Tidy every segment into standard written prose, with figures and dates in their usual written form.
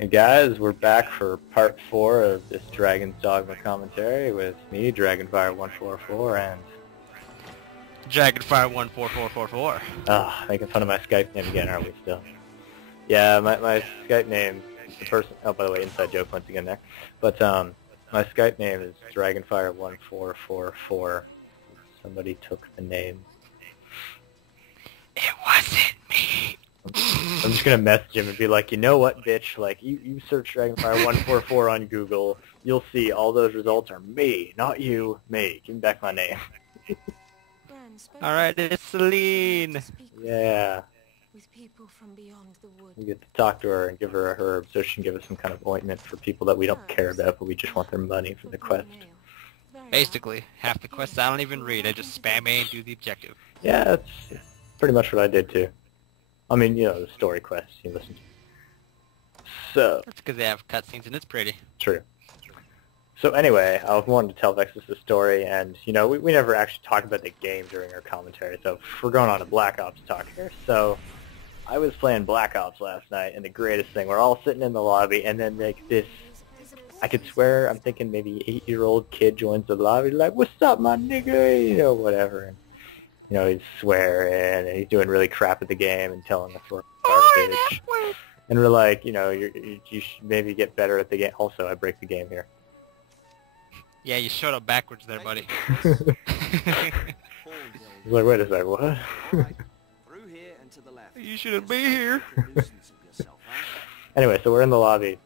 Hey guys, we're back for part 4 of this Dragons Dogma commentary with me, Dragonfire144, and... Dragonfire14444. making fun of my Skype name again, aren't we still? Yeah, my Skype name, the person... Oh, by the way, inside joke once again there. But, my Skype name is Dragonfire1444. Somebody took the name. It wasn't me. I'm just gonna message him and be like, you know what, bitch? Like, you search Dragonfire144 on Google, you'll see all those results are me, not you, me. Give me back my name. Alright, it's Celine. Yeah. With people from beyond the wood. We get to talk to her and give her a herb so she can give us some kind of ointment for people that we don't care about, but we just want their money for the quest. Basically, half the quests I don't even read. I just spam A and do the objective. Yeah, that's pretty much what I did too. I mean, you know, the story quests you listen to. So... That's because they have cutscenes and it's pretty. True. So anyway, I wanted to tell Vexez the story, and, you know, we never actually talked about the game during our commentary, so we're going on a Black Ops talk here. So, I was playing Black Ops last night, and the greatest thing, we're all sitting in the lobby, and then, like, this, I could swear, I'm thinking maybe 8-year-old kid joins the lobby, like, what's up, my nigga, you know, whatever, and, you know, he's swearing, and he's doing really crap at the game, and telling us we're garbage. And we're like, you know, you should maybe get better at the game. Also, I break the game here. Yeah, you showed up backwards there, buddy. He's like, wait a sec, what? You shouldn't be here. Anyway, so we're in the lobby,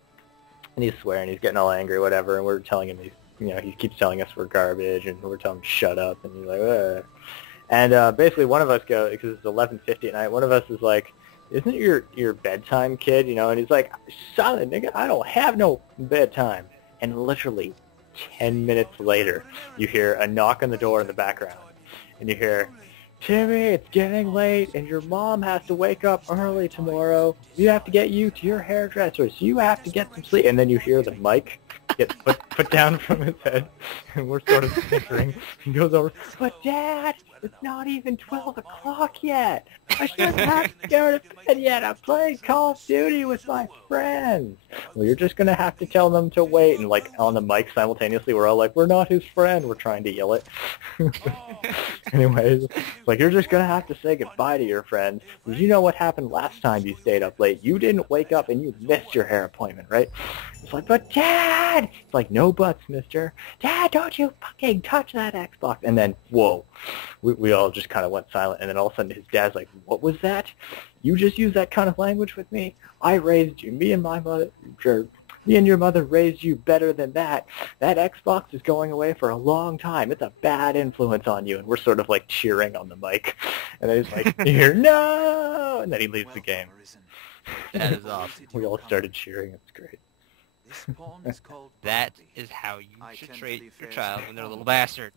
and he's swearing, he's getting all angry, whatever, and we're telling him, you know, he keeps telling us we're garbage, and we're telling him to shut up, and he's like, ugh. And basically one of us goes, because it's 11:50 at night, one of us is like, isn't it your bedtime, kid? You know, and he's like, silent, nigga, I don't have no bedtime. And literally 10 minutes later, you hear a knock on the door in the background, and you hear, Timmy, it's getting late, and your mom has to wake up early tomorrow. We have to get you to your hairdresser, so you have to get some sleep. And then you hear the mic get put down from his head, and we're sort of snickering. He goes over, but Dad, it's not even 12 o'clock yet. I shouldn't have to go to bed yet. I'm playing Call of Duty with my friends. Well, you're just going to have to tell them to wait. And, like, on the mic simultaneously, we're all like, we're not his friend. We're trying to yell it. Anyways, like, you're just going to have to say goodbye to your friends. Because you know what happened last time you stayed up late. You didn't wake up and you missed your hair appointment, right? It's like, but Dad! It's like, no buts, mister. Dad, don't you fucking touch that Xbox. And then, whoa. We all just kind of went silent, and then all of a sudden his dad's like, what was that? You just used that kind of language with me? I raised you. Me and your mother raised you better than that. That Xbox is going away for a long time. It's a bad influence on you. And we're sort of like cheering on the mic. And then he's like, here, no! And then he leaves the game. That is awesome. We all started cheering. It's great. That is how you should treat your child when they're a little bastard.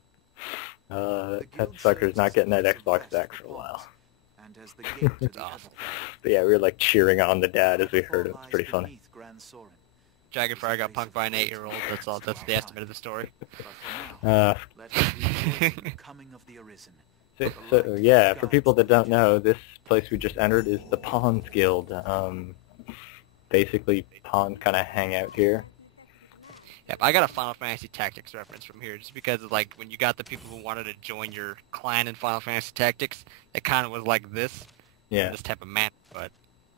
That sucker's not getting that Xbox back for a while. It's awesome. But yeah, we were like cheering on the dad as we heard it. It was pretty funny. Dragonfire got punked by an 8-year-old. That's all. That's the estimate of the story. So yeah, for people that don't know, this place we just entered is the Pawns Guild. Basically, pawns kind of hang out here. Yep, I got a Final Fantasy Tactics reference from here, just because of, like, when you got the people who wanted to join your clan in Final Fantasy Tactics, it kind of was like this. Yeah. This type of man, but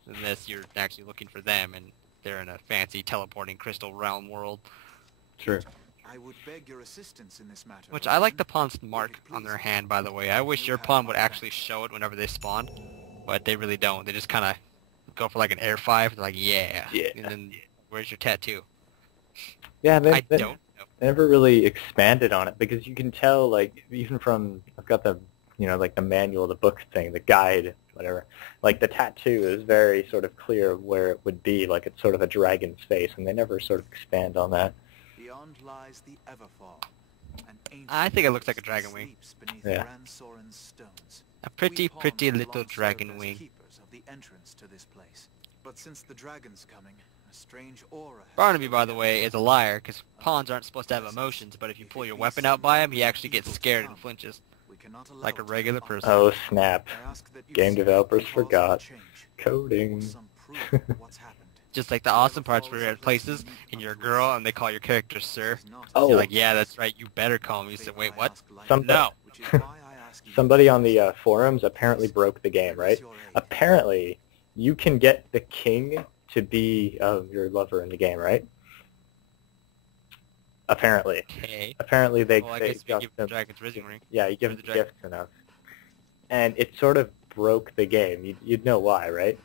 in this, you're actually looking for them, and they're in a fancy teleporting crystal realm world. True. I would beg your assistance in this matter. Which I like the pawn's mark on their hand, by the way. I wish your pawn would actually show it whenever they spawn, but they really don't. They just kind of go for like an air 5. They're like, yeah. And then, where's your tattoo? Yeah, I don't know. They never really expanded on it, because you can tell, like, even from, I've got the, you know, like the manual, the book thing, the guide, whatever, like the tattoo is very sort of clear where it would be, like it's sort of a dragon's face, and they never sort of expand on that. Beyond lies the Everfall, an ancient I think it looks like a dragon wing. Yeah. A pretty, pretty little dragon wing. Keepers of the entrance to this place. But since the dragon's coming, a strange aura has Barnaby, by the way, is a liar, because pawns aren't supposed to have emotions, but if you pull your weapon out by him, he actually gets scared and flinches, like a regular person. Oh snap. Game developers forgot. Coding. Just like the awesome parts where you're at places and you're a girl and they call your character sir. Oh. You're like, yeah, that's right, you better call me. You say, wait, what? Somebody, No. somebody on the forums apparently broke the game, right? Apparently, you can get the king to be your lover in the game, right? Apparently. Okay. Apparently they Well, I they guess we got give them. the Dragon's Risen Ring. Yeah, you give the the dragon. gift enough. And it sort of broke the game. You'd know why, right?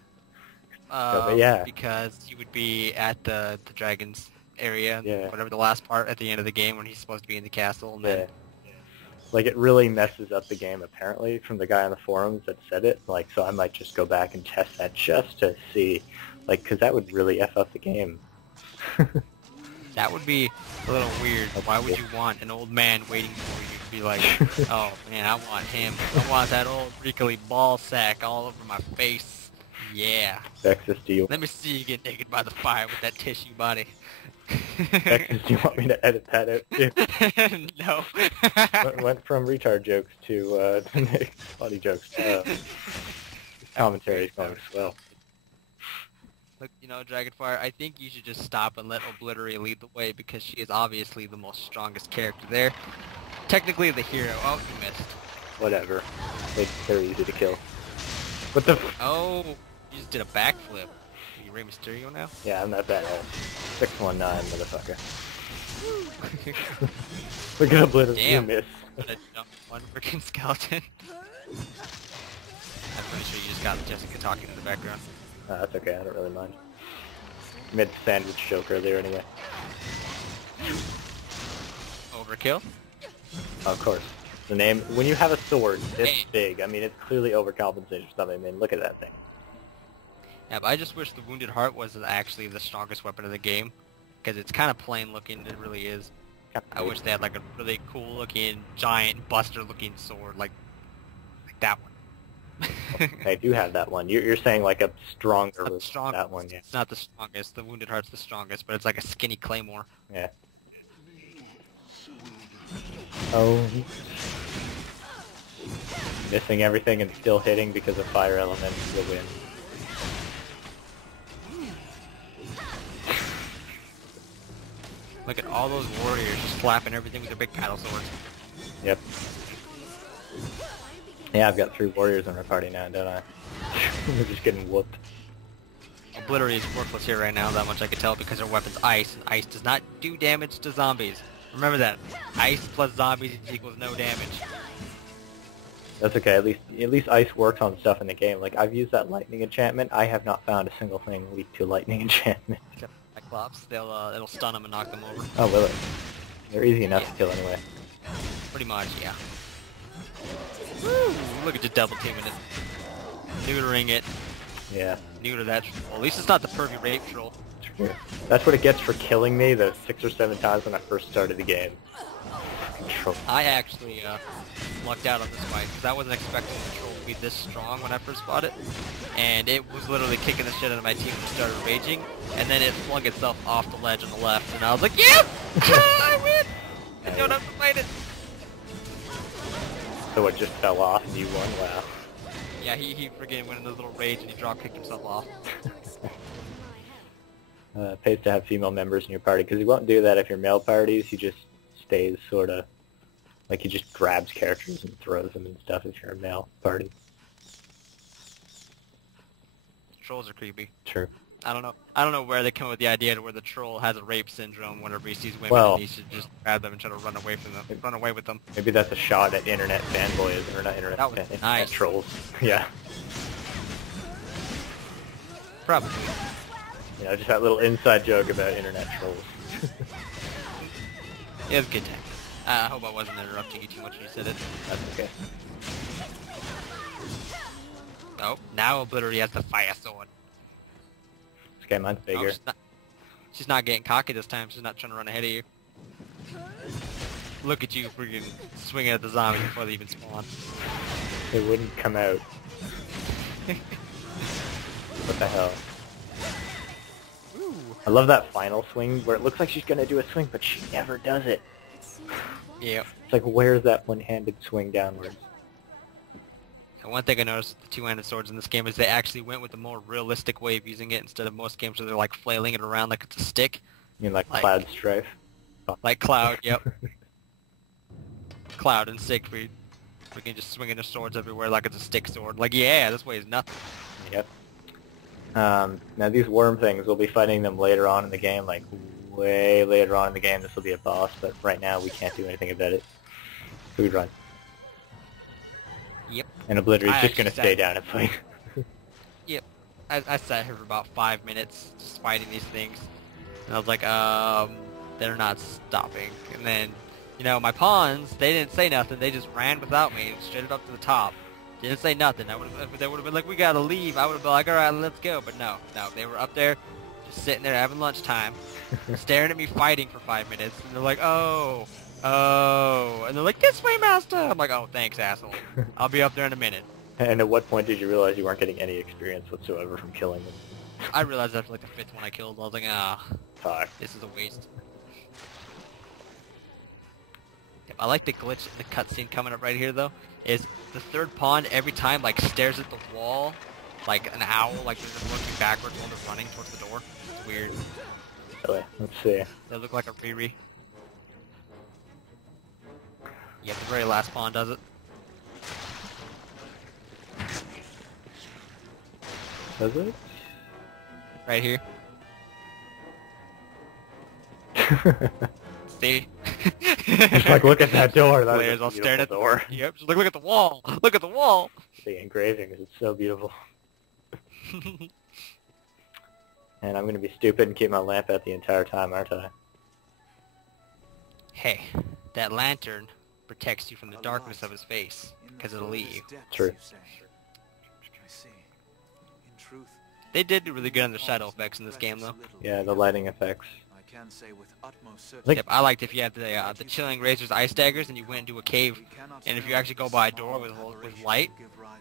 Yeah. Because he would be at the dragon's area, Yeah. whatever the last part at the end of the game when he's supposed to be in the castle, and Yeah. then Like, it really messes up the game, apparently, from the guy on the forums that said it. Like, so I might just go back and test that just to see, like, because that would really F up the game. that would be a little weird. Why would you want an old man waiting for you to be like, oh man, I want him. I want that old wrinkly ball sack all over my face. Yeah. Vexez, do you Let me see you get naked by the fire with that tissue body. Vexez, do you want me to edit that out too? No. Went from retard jokes to funny jokes. Commentary is going swell. Look, you know, Dragonfire, I think you should just stop and let Oblitery lead the way because she is obviously the most strongest character there. Technically the hero. Oh, you missed. Whatever. They're easy to kill. What the? Oh, you just did a backflip. Are you Rey Mysterio now? Yeah, I'm not bad. 619, motherfucker. Look at Oblitery. You Damn. miss. What a dumb one freaking skeleton. I'm pretty sure you just got Jessica talking in the background. That's okay. I don't really mind. Mid sandwich joke earlier anyway. Overkill? Of course. The name, when you have a sword this Hey. big, I mean, it's clearly overcompensated for something. I mean, look at that thing. Yeah, but I just wish the Wounded Heart wasn't actually the strongest weapon in the game. Because it's kind of plain looking, it really is. I wish they had like a really cool looking, giant, buster looking sword like that one. I do have that one. You're saying like a stronger It's not the strongest. that one, yeah. It's not the strongest. The Wounded Heart's the strongest, but it's like a skinny claymore. Yeah. Oh. Missing everything and still hitting because of fire element will win. Look at all those warriors just slapping everything with their big paddle swords. Yep. Yeah, I've got 3 warriors in our party now, don't I? We're just getting whooped. Obliterate is worthless here right now, that much I can tell, because her weapon's ice, and ice does not do damage to zombies. Remember that. Ice plus zombies equals no damage. That's okay. At least ice works on stuff in the game. Like, I've used that lightning enchantment. I have not found a single thing weak to lightning enchantment. Except Cyclops, it'll stun them and knock them over. Oh, will it? They're easy enough Yeah. to kill anyway. Pretty much, yeah. Woo! Look at you double teaming it. Neutering it. Yeah. Neuter that troll. At least it's not the pervy rape troll. True. That's what it gets for killing me the 6 or 7 times when I first started the game. Control. I actually lucked out on this fight because I wasn't expecting the troll to be this strong when I first fought it, and it was literally kicking the shit out of my team and started raging, and then it flung itself off the ledge on the left, and I was like, yep! I win! I don't have to fight it! So it just fell off and you won? Wow. Yeah, he friggin' went in a little rage and he drop kicked himself off. It pays to have female members in your party, because he won't do that if you're male parties. He just stays sort of, like he just grabs characters and throws them and stuff if you're a male party. Trolls are creepy. True. I don't know where they come up with the idea to where the troll has a rape syndrome whenever he sees women Well- and he should just grab them and try to run away from them, run away with them. Maybe that's a shot at internet fanboys, or not internet, That was internet nice. trolls. Yeah. Probably. You know, just that little inside joke about internet trolls. It was a good time. I hope I wasn't interrupting you too much when you said it. That's okay. Oh, now Obliterate has the fire sword. This guy mine's Oh, bigger. she's not getting cocky this time. She's not trying to run ahead of you. Look at you freaking swinging at the zombies before they even spawn. They wouldn't come out. What the hell? Ooh. I love that final swing where it looks like she's gonna do a swing, but she never does it. Yeah. It's like, where's that one-handed swing downwards? And one thing I noticed with the two-handed swords in this game is they actually went with a more realistic way of using it instead of most games where they're like flailing it around like it's a stick. You mean like Cloud Strife? Like Cloud, yep. Cloud and Siegfried. Freaking just swinging their swords everywhere like it's a stick sword. Like, yeah, this way is nothing. Yep. Now these worm things, we'll be fighting them later on in the game, like way later on in the game. This will be a boss, but right now we can't do anything about it. Food run. Yep. And Oblitery's I just gonna actually stay sat- down and fight. Yep. I sat here for about 5 minutes just fighting these things. And I was like, they're not stopping. And then, you know, my pawns, they didn't say nothing. They just ran without me, straight up to the top. Didn't say nothing. If they would have been like, we gotta leave, I would have been like, alright, let's go. But no, they were up there, just sitting there having lunchtime, staring at me fighting for 5 minutes. And they're like, oh. And they're like, this way, master! I'm like, oh, thanks, asshole. I'll be up there in a minute. And at what point did you realize you weren't getting any experience whatsoever from killing them? I realized after like the 5th one I killed, I was like, ah, Fuck. this is a waste. Yep, I like the glitch in the cutscene coming up right here, though, is the third pawn every time, like, stares at the wall, like an owl, like they're just looking backwards while they're running towards the door. It's weird. Really? Let's see. They look like a Riri. Yeah, the very last pawn does it. Does it? Right here. See? Just like, look at that door. That Players is a all staring at the door. Yep, just look at the wall. Look at the wall. The engravings, it's so beautiful. And I'm gonna be stupid and keep my lamp out the entire time, aren't I? Hey, that lantern protects you from the darkness of his face, because it'll leave. True. I see. In truth, They did do really good on the shadow effects in this game, though. Yeah, the lighting effects. I can say with utmost certainty. Like- Yep, I liked if you had the Chilling Razor's ice daggers and you went into a cave, and if you actually go by a door with light,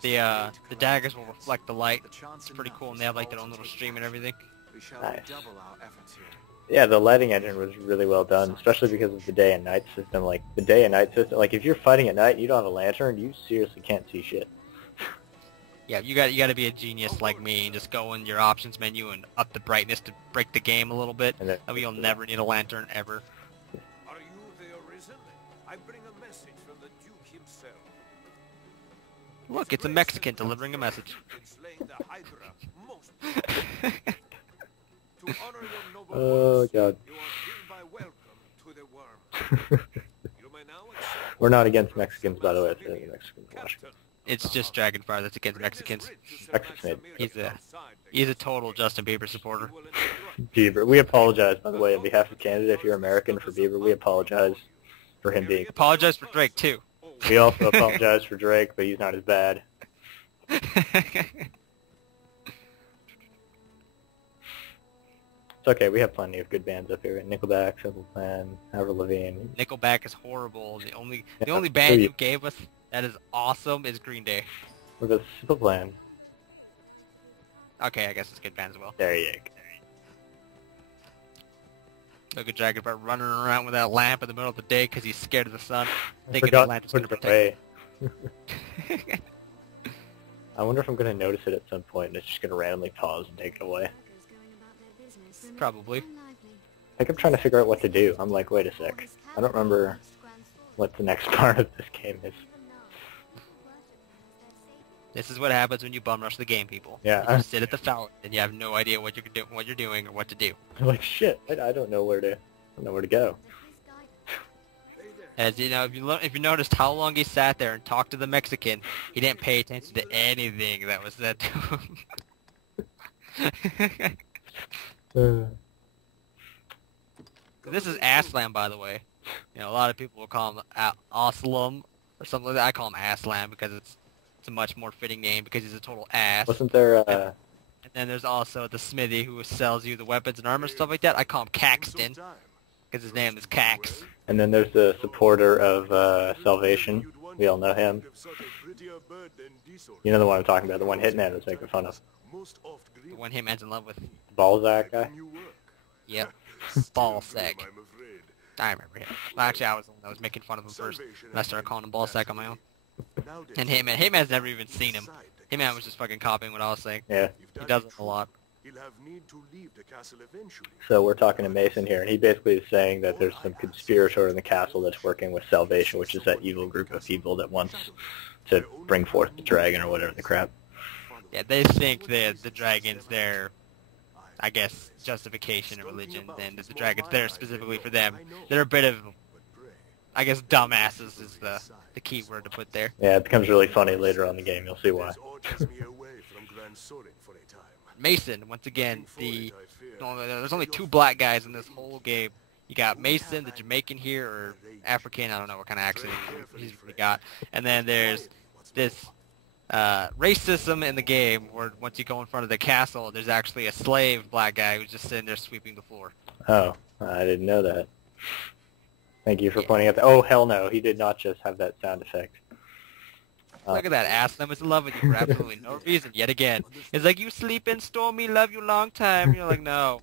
the daggers will reflect the light. It's pretty cool, and they have like their own little stream and everything. We shall Nice. redouble our efforts here. Yeah, the lighting engine was really well done, especially because of the day and night system. Like, the day and night system, like, if you're fighting at night and you don't have a lantern, you seriously can't see shit. Yeah, you got to be a genius like me and just go in your options menu and up the brightness to break the game a little bit. And then, That way you'll never need a lantern ever. Are you the arisen? I bring a message from the Duke himself. Look, it's a Mexican delivering a message. In slaying the Hydra, most to honor your noble Oh, words, God. you are hereby welcome to the worm. You may now accept We're not against Mexicans, by the way. It's the Mexicans watching. Captain. It's just Dragonfire that's against Mexicans. Mexican. He's a total Justin Bieber supporter. Bieber. We apologize, by the way, on behalf of Canada, if you're American, for Bieber. We apologize for him being... Apologize for Drake too. We also apologize for Drake, but he's not as bad. It's okay, we have plenty of good bands up here. Nickelback, Simple Plan, Avril Lavigne. Nickelback is horrible. The only Yeah, band so you gave us that is awesome is Green Day. What about Simple Plan? Okay, I guess it's a good band as well. There you go. Look at Dragonfire running around with that lamp in the middle of the day because he's scared of the sun, I thinking forgot the to lamp is put going to it protect away. I wonder if I'm going to notice it at some point and it's just going to randomly pause and take it away. Probably. I think I'm trying to figure out what to do. I'm like, wait a sec. I don't remember what the next part of this game is. This is what happens when you bum rush the game, people. Yeah. You just sit at the fountain and you have no idea what you're doing or what to do. I'm like, shit, I don't know where to go. As you know, if you noticed how long he sat there and talked to the Mexican, he didn't pay attention to anything that was said to him. This is Aslan, by the way. You know, a lot of people will call him Aslam or something like that. I call him Aslan because it's a much more fitting name because he's a total ass. Wasn't there, And then there's also the smithy who sells you the weapons and armor and stuff like that. I call him Caxton because his name is Cax. and then there's the supporter of Salvation. We all know him. You know the one I'm talking about, the one Hitman was making fun of. The one him ends in love with. Balzac guy? Yep. Ballsack. I remember him. Well, actually, I was the one that was making fun of him first. And I started calling him Ballsack on my own. Nowadays, And Hitman's never even seen him. Hitman was just fucking copying what I was saying. Yeah. He does it a lot. He'll have need to leave the castle eventually. So we're talking to Mason here, and he basically is saying that there's some conspirator in the castle that's working with Salvation, which is that evil group of people that wants to bring forth the dragon or whatever the crap. Yeah, they think that the dragons, their, I guess, justification in religion, and that the dragons there specifically for them. They're a bit of, I guess, dumbasses is the key word to put there. Yeah, it becomes really funny later on in the game. You'll see why. Mason, once again, there's only 2 black guys in this whole game. You got Mason, the Jamaican here, or African, I don't know what kind of accent he's really got. And then there's this race system in the game where once you go in front of the castle, there's actually a slave black guy who's just sitting there sweeping the floor. Oh, I didn't know that. Thank you for pointing out that. Oh, hell no, he did not just have that sound effect. Look at that, Aslam is in love with you for absolutely no reason, yet again. It's like, you sleeping, Stormy, love you long time. You're like, no.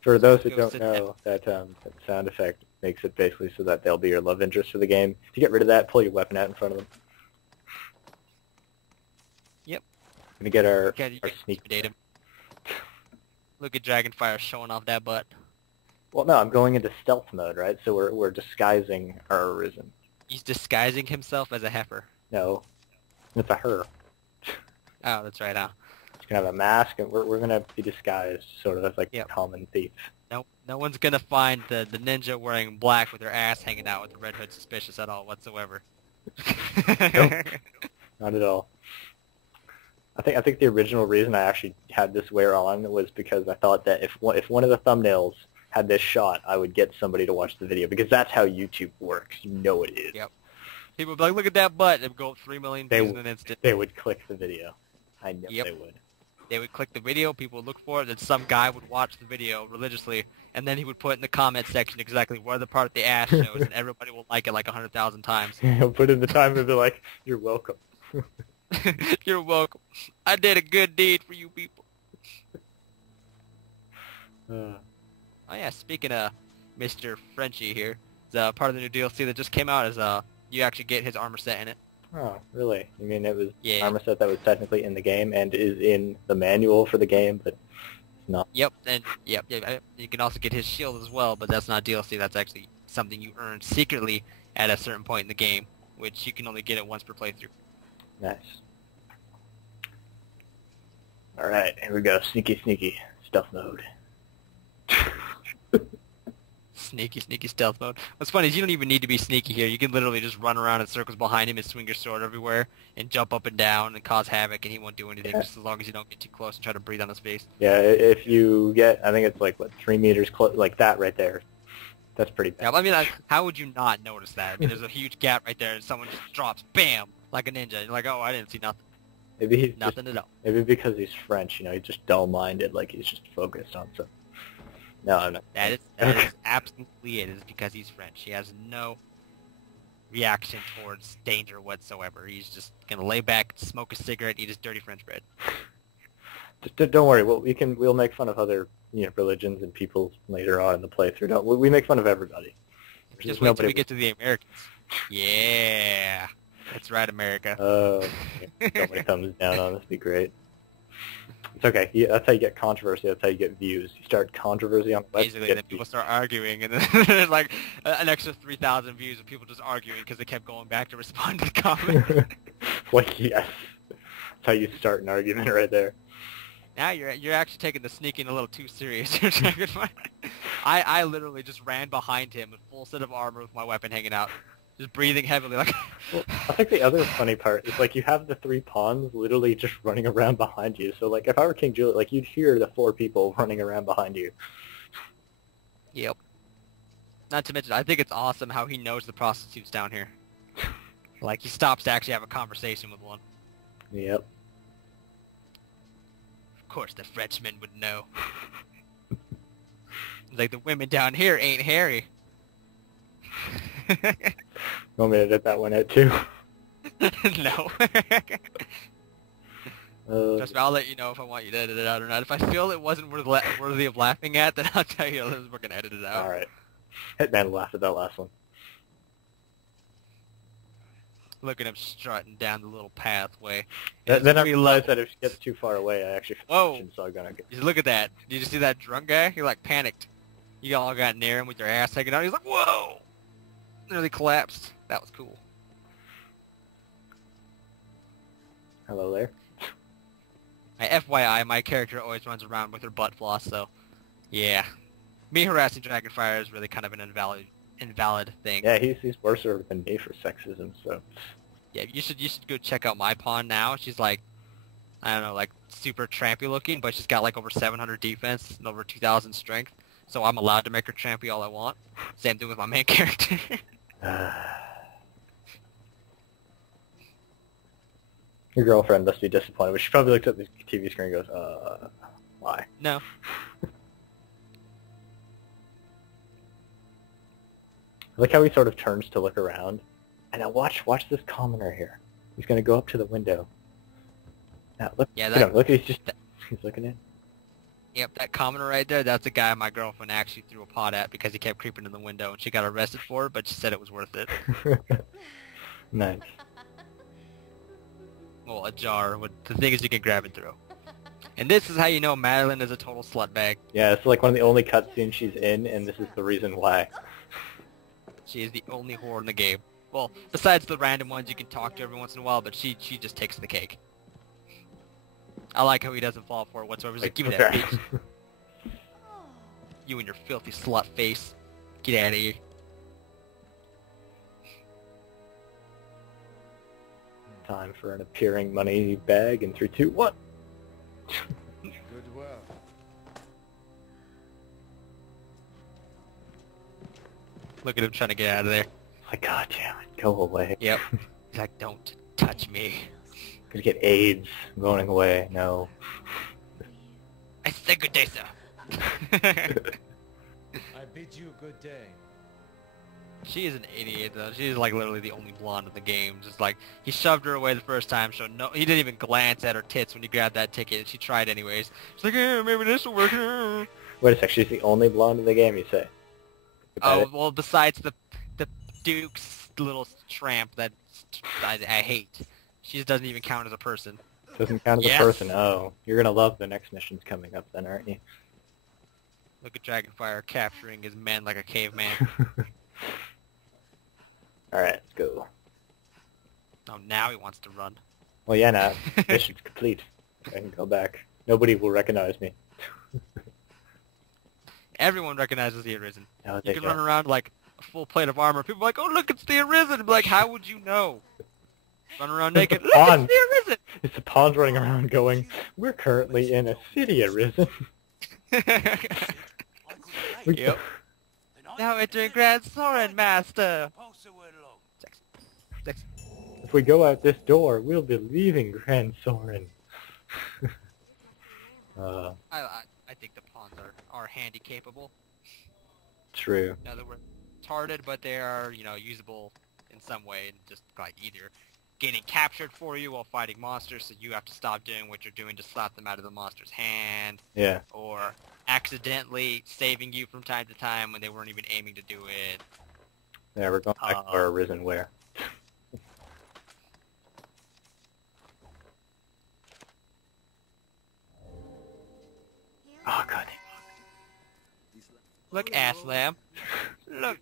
For those who don't know, that sound effect makes it basically so that they'll be your love interest for the game. To get rid of that, pull your weapon out in front of them. Yep. Gonna get our sneak. Intimidate him. Look at Dragonfire showing off that butt. Well, no, I'm going into stealth mode, right? So we're disguising our arisen. He's disguising himself as a heifer. No, it's a her. Oh, that's right, huh? She's gonna have a mask, and we're gonna be disguised, sort of as like common thieves. No one's gonna find the ninja wearing black with her ass hanging out with the Red Hood suspicious at all whatsoever. Nope, not at all. I think the original reason I actually had this wear on was because I thought that if one of the thumbnails had this shot, I would get somebody to watch the video, because that's how YouTube works. You know it is. Yep. People would be like, look at that butt. It would go up 3 million views in an instant. They would click the video. I know they would. They would click the video, people would look for it, then some guy would watch the video religiously, and then he would put in the comment section exactly where the part of the ass shows, and everybody will like it like 100,000 times. He'll put in the time and be like, you're welcome. You're welcome. I did a good deed for you people. Oh yeah, speaking of Mr. Frenchie here, the part of the new DLC that just came out is you actually get his armor set in it. Oh, really? You mean it was Yeah. armor set that was technically in the game and is in the manual for the game, but it's not? Yep, and you can also get his shield as well, but that's not DLC. That's actually something you earn secretly at a certain point in the game, which you can only get it once per playthrough. Nice. Alright, here we go. Sneaky, sneaky. Stealth mode. Sneaky stealth mode. What's funny is you don't even need to be sneaky here. You can literally just run around in circles behind him and swing your sword everywhere and jump up and down and cause havoc, and he won't do anything just as long as you don't get too close and try to breathe on his face. Yeah, if you get, I think it's like, what, 3 meters close, like that right there. That's pretty bad. Yeah, I mean, how would you not notice that? I mean, there's a huge gap right there and someone just drops, bam, like a ninja. And you're like, oh, I didn't see nothing. Maybe he's nothing at all. Maybe because he's French, you know, he's just dull-minded, like he's just focused on something. No, I'm not. That is absolutely it. It's because he's French. He has no reaction towards danger whatsoever. He's just gonna lay back, smoke a cigarette, eat his dirty French bread. Don't worry. We'll make fun of other religions and people later on in the playthrough. We make fun of everybody. Just wait till we get to the Americans. Yeah, that's right, America. Nobody comes down on us. Be great. It's okay. That's how you get controversy. That's how you get views. You start controversy on basically, then people start arguing, and then there's like an extra 3,000 views of people just arguing because they kept going back to respond to the comments. Like, yes. That's how you start an argument right there. Now you're actually taking the sneaking a little too serious. I literally just ran behind him with full set of armor with my weapon hanging out, just breathing heavily like. Well, I think the other funny part is like you have the 3 pawns literally just running around behind you. So like if I were King Juliet, like you'd hear the 4 people running around behind you. Yep. Not to mention, I think it's awesome how he knows the prostitutes down here. Like he stops to actually have a conversation with one. Yep. Of course, the Frenchman would know. Like the women down here ain't hairy. Want me to edit that one out too? No. Trust me, I'll let you know if I want you to edit it out or not. If I feel it wasn't worthy of laughing at, then I'll tell you we're going to edit it out. Alright. Hitman laughed at that last one. Look at him strutting down the little pathway. Then I we realized that if she gets too far away, I actually Whoa. so gonna get. Just look at that. Did you see that drunk guy? He like panicked. You all got near him with your ass hanging out. He's like, whoa! Nearly collapsed. That was cool. Hello there. My FYI, my character always runs around with her butt floss, so yeah. Me harassing Dragonfire is really kind of an invalid thing. Yeah, he's worse than me for sexism, so. Yeah, you should go check out my pawn now. She's like, I don't know, like super trampy looking, but she's got like over 700 defense and over 2,000 strength. So I'm allowed to make her trampy all I want. Same thing with my main character. Your girlfriend must be disappointed, but she probably looks at the TV screen and goes, why? No. I like how he sort of turns to look around. And now watch this commoner here. He's gonna go up to the window. Now look, Yeah, look, he's looking in. Yep, that commoner right there, that's the guy my girlfriend actually threw a pot at because he kept creeping in the window, and she got arrested for it, but she said it was worth it. Nice. Well, a jar. The thing is you can grab and throw. And this is how you know Madeline is a total slutbag. Yeah, it's like one of the only cutscenes she's in, and this is the reason why. She is the only whore in the game. Well, besides the random ones you can talk to every once in a while, but she just takes the cake. I like how he doesn't fall for it whatsoever. He's like, give me that bitch. You and your filthy slut face. Get out of here. Time for an appearing money bag in 3, 2, 1. Good work. Look at him trying to get out of there. Like, God damn it, go away. Yep. He's like, don't touch me. Gonna get AIDS. I'm going away. No. I said good day, sir. I bid you good day. She is an idiot, though. She's like literally the only blonde in the game. Just like, he shoved her away the first time, so no, he didn't even glance at her tits when he grabbed that ticket, and she tried anyways. She's like, yeah, maybe this will work. Wait a sec, she's the only blonde in the game, you say? Oh, well, besides the Duke's little tramp that I hate. She just doesn't even count as a person. Doesn't count as Yes. a person. Oh, you're gonna love the next missions coming up then, aren't you? Look at Dragonfire capturing his men like a caveman. Alright, let's go. Oh, now he wants to run. Well, yeah, now mission's complete. I can go back. Nobody will recognize me. Everyone recognizes the Arisen. No, You they can don't. run around like a full plate of armor. People are like, oh, look, it's the Arisen. Be like, how would you know? Run around naked. Look, Pawn. it's the Arisen. It's the pawns running around going, we're currently in a city arisen. Yep. Now entering Grand Soren, Master. Sex. If we go out this door, we'll be leaving Grand Soren. I think the pawns are handy capable. True. Now that we're retarded, but they are, you know, usable in some way, and just like either getting captured for you while fighting monsters, so you have to stop doing what you're doing to slap them out of the monster's hand, Yeah. or accidentally saving you from time to time when they weren't even aiming to do it. Yeah, we're going back to our arisen where. Oh, God. Look, ass lamb. Look,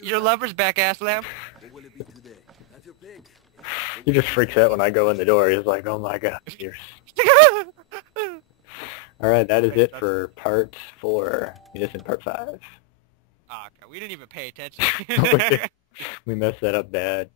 your lover's back, ass lamb. He just freaks out when I go in the door. He's like, oh my God. Alright, that is it for part 4. Meet us in part 5. Oh, okay, we didn't even pay attention. We messed that up bad.